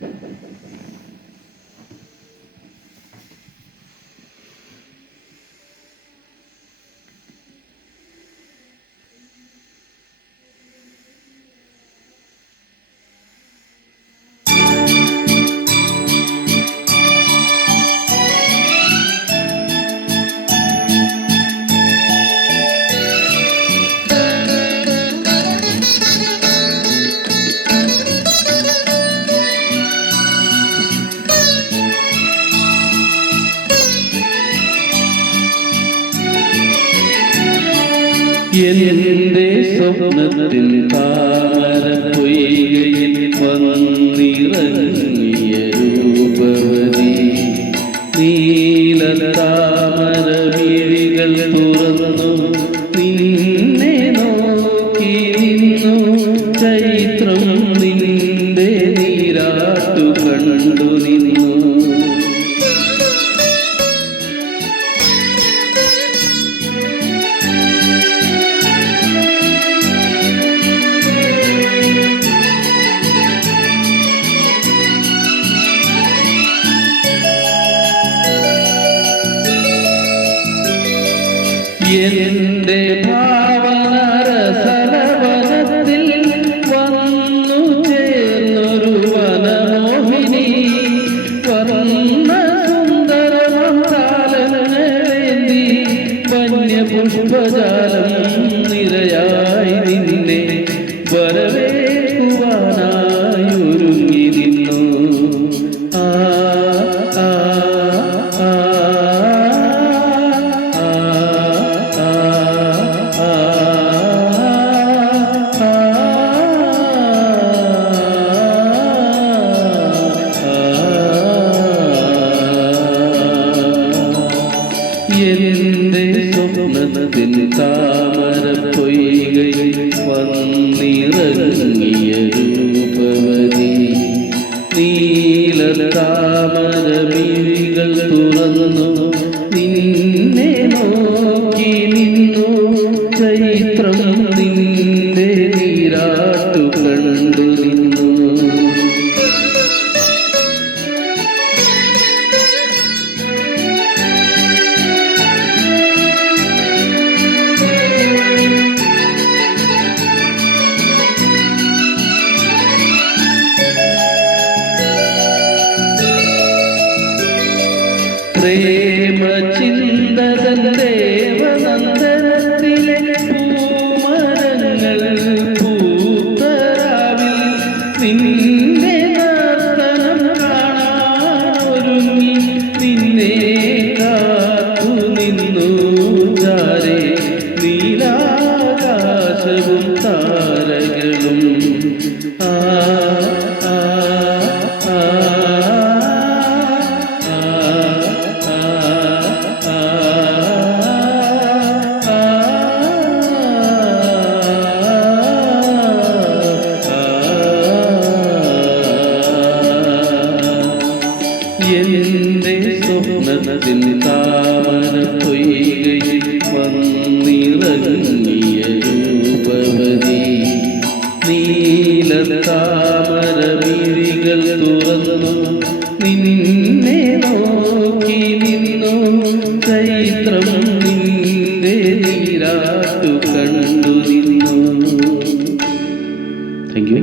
ハハハハ! എന്റെ സ്വപ്നത്തിൽ താമര പൊയ്കയിൽ വന്നിറങ്ങിയ എന്റെ ഭാവനരസലവനത്തിൽ വന്നു ചേർന്നൊരു വനമോഹിനി. വർണ സുന്ദരമന്താലനേന്തി വന്യപുഷ്പജാലം സ്വപ്നത്തിൽ താമര പൊയ്കയിൽ വന്നിറങ്ങിയ See. എന്റെ സ്വപ്നത്തിൽ താമര പൊയ്കയിൽ വന്നിറങ്ങിയ രൂപവതി. നീല താമര മിഴികൾ തുറന്നു നിന്നെ നോക്കി നിന്നു. ചൈത്രം നിന്റെ നീരാട്ടു കണ്ടു നിന്നു. Thank you